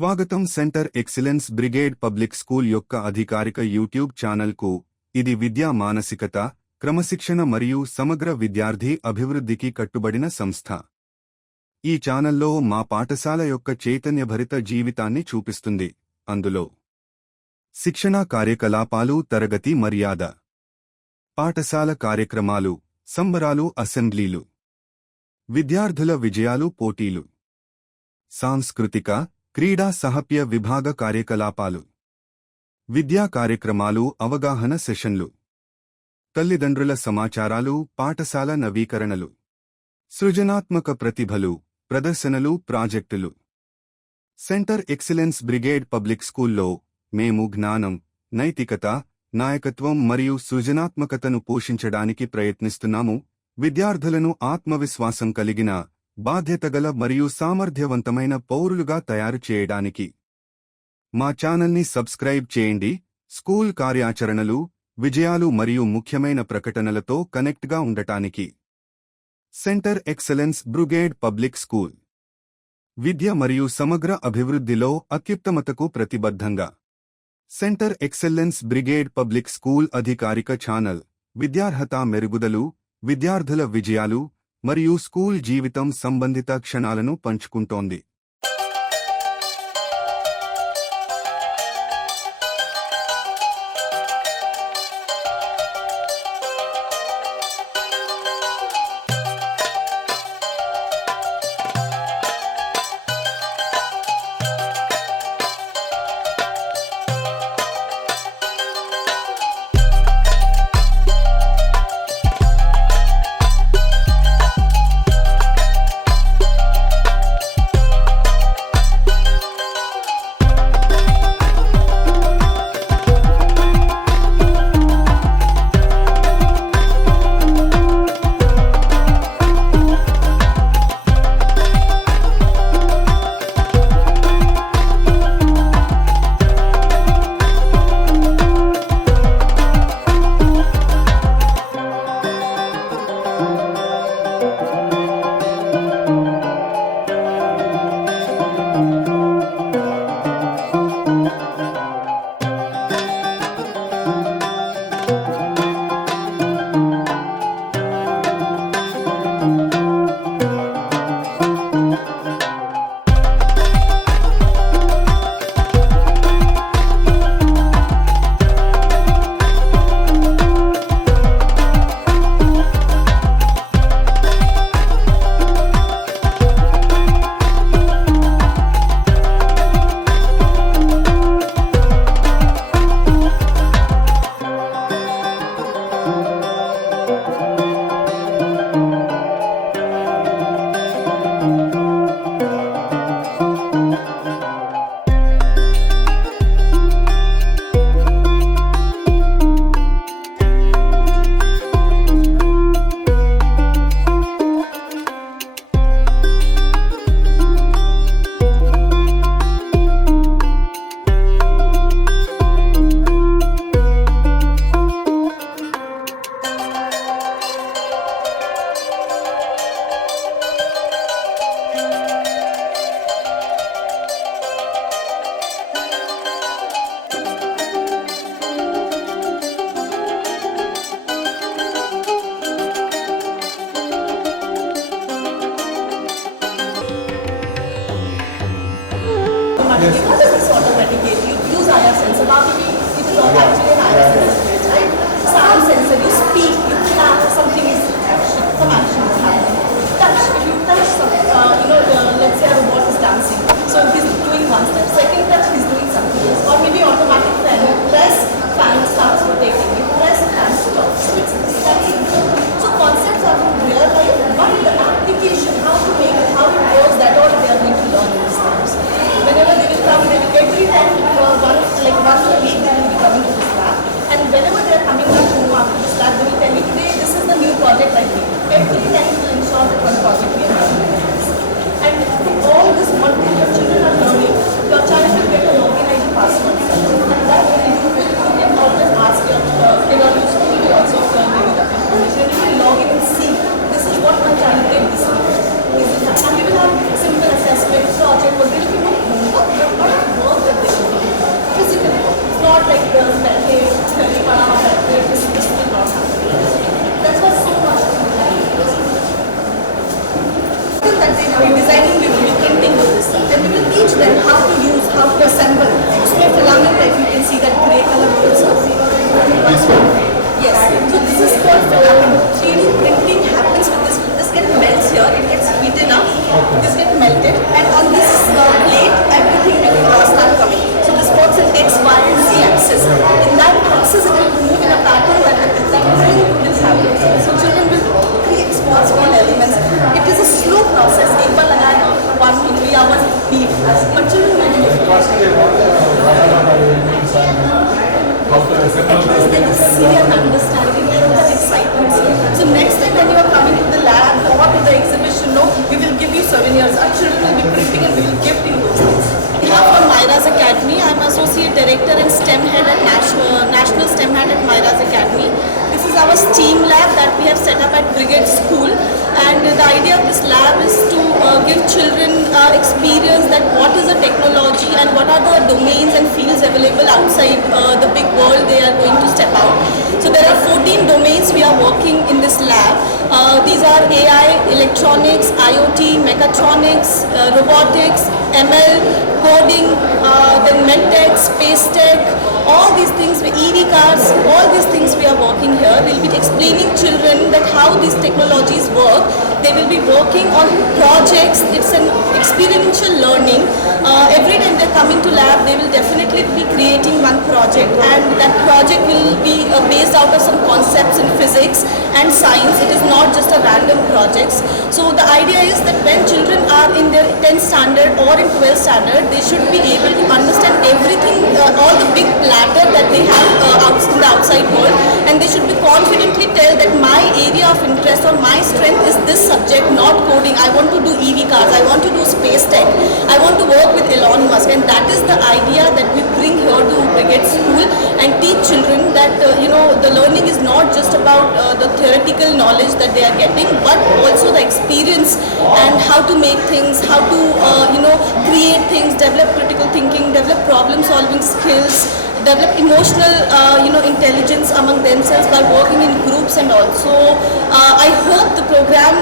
స్వాగతం centre excellence brigade public school యొక్క అధికారిక యూట్యూబ్ ఛానల్కు. ఇది విద్యా మానసికత, క్రమశిక్షణ మరియు సమగ్ర విద్యార్థి అభివృద్ధికి కట్టుబడిన సంస్థ. ఈ ఛానల్లో మా పాఠశాల యొక్క చైతన్యభరిత జీవితాన్ని చూపిస్తుంది. అందులో శిక్షణా కార్యకలాపాలు, తరగతి మర్యాద, పాఠశాల కార్యక్రమాలు, సంబరాలు, అసెంబ్లీలు, విద్యార్థుల విజయాలు, పోటీలు, సాంస్కృతిక, క్రీడా సహప్య విభాగ కార్యకలాపాలు, విద్యా కార్యక్రమాలు, అవగాహన సెషన్లు, తల్లిదండ్రుల సమాచారాలు, పాఠశాల నవీకరణలు, సృజనాత్మక ప్రతిభలు, ప్రదర్శనలు, ప్రాజెక్టులు. సెంటర్ ఎక్సలెన్స్ బ్రిగేడ్ పబ్లిక్ స్కూల్లో మేము జ్ఞానం, నైతికత, నాయకత్వం మరియు సృజనాత్మకతను పోషించడానికి ప్రయత్నిస్తున్నాము. విద్యార్థులను ఆత్మవిశ్వాసం కలిగిన, బాధ్యతగల మరియు సామర్థ్యవంతమైన పౌరులుగా తయారు చేయడానికి. మా ఛానల్ని సబ్స్క్రైబ్ చేయండి. స్కూల్ కార్యాచరణలు, విజయాలు మరియు ముఖ్యమైన ప్రకటనలతో కనెక్ట్గా ఉండటానికి. Centre excellence brigade public school విద్య మరియు సమగ్ర అభివృద్ధిలో అత్యుత్తమతకు ప్రతిబద్ధంగా. Centre excellence brigade public school అధికారిక ఛానల్ విద్యార్హత మెరుగుదలు, విద్యార్థుల విజయాలు మరియు స్కూల్ జీవితం సంబంధిత క్షణాలను పంచుకుంటోంది. Yes. Because this sort of meditate, you use IR sensor. Bhavini, it is all actually an IR sensor, right? Sound sensor, you speak, you clap, something is action, some action is happening. Touch, if you touch some, let's say a robot is dancing, so he's doing one step. Second touch, he's doing something else. Or maybe automatic fan, you press, fan starts rotating. You press, fan stops. So concepts are from real life, but the application, how to make it, how it works, that all they are going to learn in this times. Whenever they will come, every time once a week they will be coming to this lab, and whenever they are coming back home after this lab, they will tell me today this is the new project I did. Every time we will ensure that one project we are doing. And all this, what your children are learning, your Director and STEM Head at National STEM Head at Myra's Academy. This is our STEAM lab that we have set up at Brigade School, and the idea of this lab is to give children experience that what is a technology and what are the domains and fields available outside the big world they are going to step out. So there are 14 domains we are working in this lab. These are AI, electronics, IoT, mechatronics, robotics, ML, coding, then medtech, space tech, all these things, EV cars, all these things we are working here. We'll be explaining children that how these technologies work. They will be working on projects. It's an experiential learning. Every time they're coming to lab, they will definitely be creating one project, and that project will be based out of some concepts in physics and science. It is not just a random projects. So the idea is that when children are in their 10th standard or in 12th standard, they should be able to understand everything, all the big platter that they have in the outside world, and they should be confidently tell that my area of interest or my strength is this subject, not coding. I want to do EV cars, I want to do space tech, I want to work with Elon Musk, and that is the idea that we bring here to Brigade School and teach children that the learning is not just about the theoretical knowledge that they are getting, but also the experience and how to make things, how to create things, develop critical thinking, develop problem solving skills, develop emotional intelligence among themselves by working in groups. And also I hope the program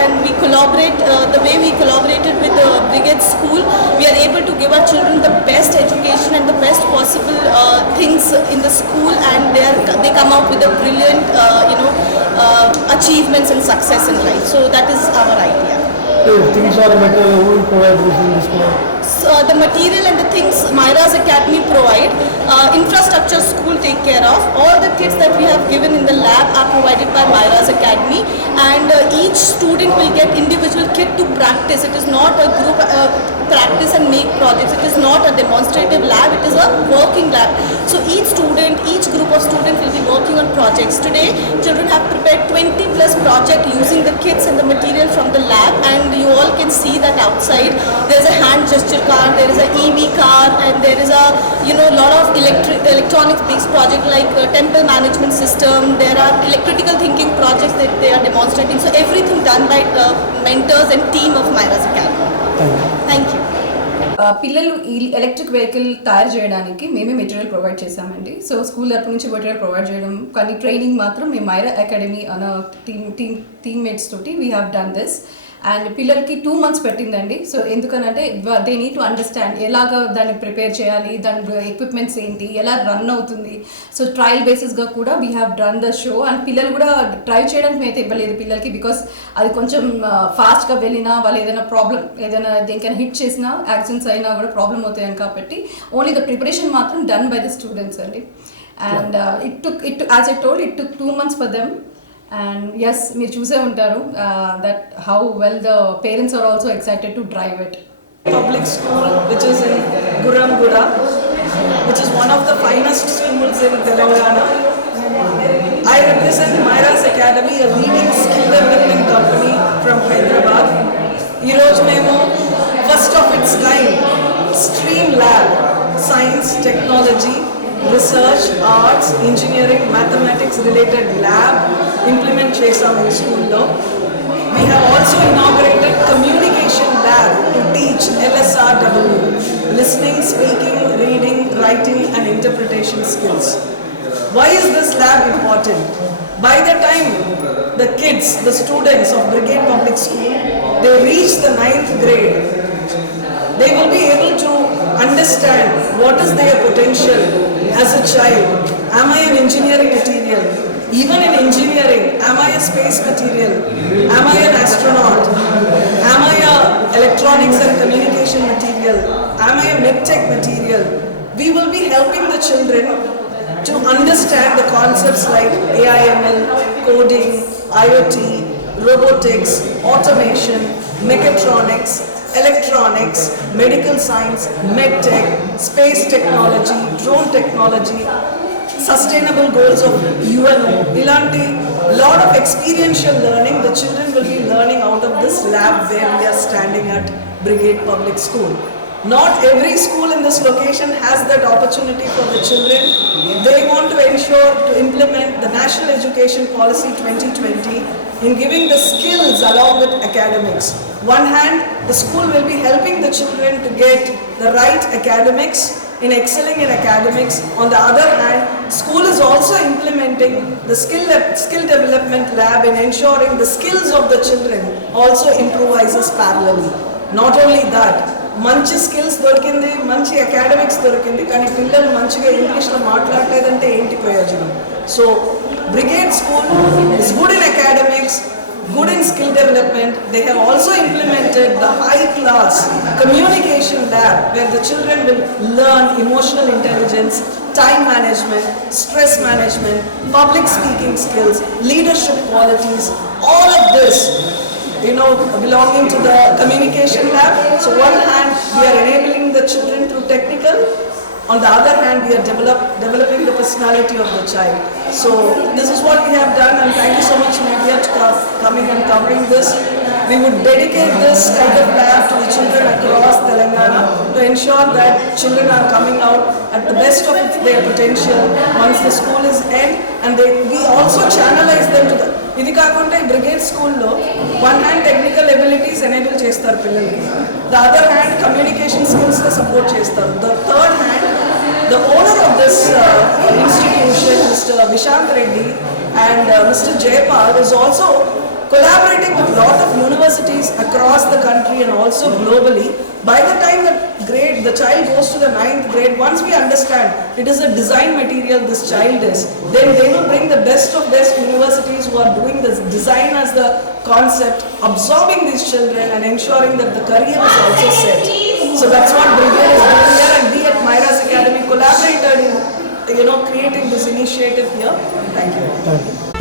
and we collaborate the way we collaborated with the Brigade School, we are able to give our children the best education and the best possible things in the school, and they come out with a brilliant achievements and success in life. So that is our idea. Things are material, who will provide this in this school? So the material and the things Myra's Academy provide, infrastructure school take care of. All the kits that we have given in the lab are provided by Myra's Academy, and each student will get individual kit to practice. It is not a group practice and make projects. It is not a demonstrative lab, it is a working lab. So each group of students will be working on projects. Today, children have prepared 20 plus projects using the kits and the material from the lab, and you all can see that outside. There is a hand gesture car, there is a EV car, and there is a lot of electronics based project like temple management system. There are electrical thinking projects that they are demonstrating. So everything done by mentors and team of Myra's Academy. Thank you. పిల్లలు ఈ electric vehicle తయారు చేయడానికి మేమే material provide చేసామండి. So school తరపు నుంచి material provide చేయడం, కానీ ట్రైనింగ్ మాత్రం మేము మైరా అకాడమీ అన్న టీమ్మేట్స్ తోటి we have done this. And పిల్లలకి 2 months పెట్టిందండి. సో ఎందుకనంటే దే నీడ్ టు అండర్స్టాండ్ ఎలాగ దాన్ని ప్రిపేర్ చేయాలి, దాని ఎక్విప్మెంట్స్ ఏంటి, ఎలా రన్ అవుతుంది. సో ట్రయల్ బేసిస్గా కూడా we have done the show. And పిల్లలు కూడా డ్రైవ్ చేయడానికి అయితే ఇవ్వలేదు పిల్లలకి, బికాస్ అది కొంచెం ఫాస్ట్గా వెళ్ళినా వాళ్ళు ఏదైనా దేనికైనా హిట్ చేసినా యాక్సిడెంట్స్ అయినా కూడా ప్రాబ్లం అవుతాయని కాబట్టి ఓన్లీ ద ప్రిపరేషన్ మాత్రం డన్ బై ద స్టూడెంట్స్ అండి. And as I told it took 2 months for them. And yes, మీరు చూసే ఉంటారు that how well the parents are also excited to drive it. Public school, which is in Gurramguda, which is one of the finest schools in Telangana. I represent Myra's Academy, a leading skill development company from Hyderabad. Ee memo first of its kind stream lab, science, technology, research, arts, engineering, mathematics related lab implement chesam in school lo. We have also inaugurated communication lab to teach LSRW, listening, speaking, reading, writing and interpretation skills. Why is this lab important? By the time the kids, the students of Brigade Public School, they reach the 9th grade, they will be able to understand what is their potential as a child. Am I an engineering material? Even in engineering, am I a space material? Am I an astronaut? Am I a electronics and communication material? Am I a medtech material? We will be helping the children to understand the concepts like AIML, coding, IoT, robotics, automation, mechatronics, electronics, medical science, medtech, space technology, drone technology, sustainable goals of UNO. Ilanti lot of experiential learning the children will be learning out of this lab where we are standing at Brigade Public School. Not every school in this location has that opportunity for the children. They want to ensure to implement the National Education Policy 2020 in giving the skills along with academics. One hand, the school will be helping the children to get the right academics, in excelling in academics. On the other hand, school is also implementing the skill development lab in ensuring the skills of the children also improvises parallelly. Not only that, మంచి skills దొరికింది, మంచి academics దొరికింది, కానీ పిల్లలు మంచిగా ఇంగ్లీష్లో మాట్లాడలేదంటే ఏంటి ప్రయోజనం? So brigade school is good in academics, good in skill development. They have also implemented the high class communication lab where the children will learn emotional intelligence, time management, stress management, public speaking skills, leadership qualities, all of this, you know, belonging to the communication lab. So one hand we are enabling the children through technical, on the other hand we are developing the personality of the child. So this is what we have done, and thank you so much media to coming and covering this. We would dedicate this kind of lab to the children across Telangana to ensure that children are coming out at the best of their potential once the school is end, and we also channelize them to the ఇది కాకుండా ఈ brigade స్కూల్లో one hand technical abilities enable చేస్తారు పిల్లలకి, the other hand communication స్కిల్స్లో support చేస్తారు. The third hand, the owner of this institution, Mr. Vishant Reddy and Mr. Jayapal, is also collaborating with a lot of universities across the country and also globally. By the time the child goes to the 9th grade, once we understand it is a design material this child is, then they will bring the best of best universities who are doing this design as the concept, absorbing these children and ensuring that the career is also set. So that's what Brigade is doing here, and we at Myra's Academy collaborated in creating this initiative here. Thank you. Thank you.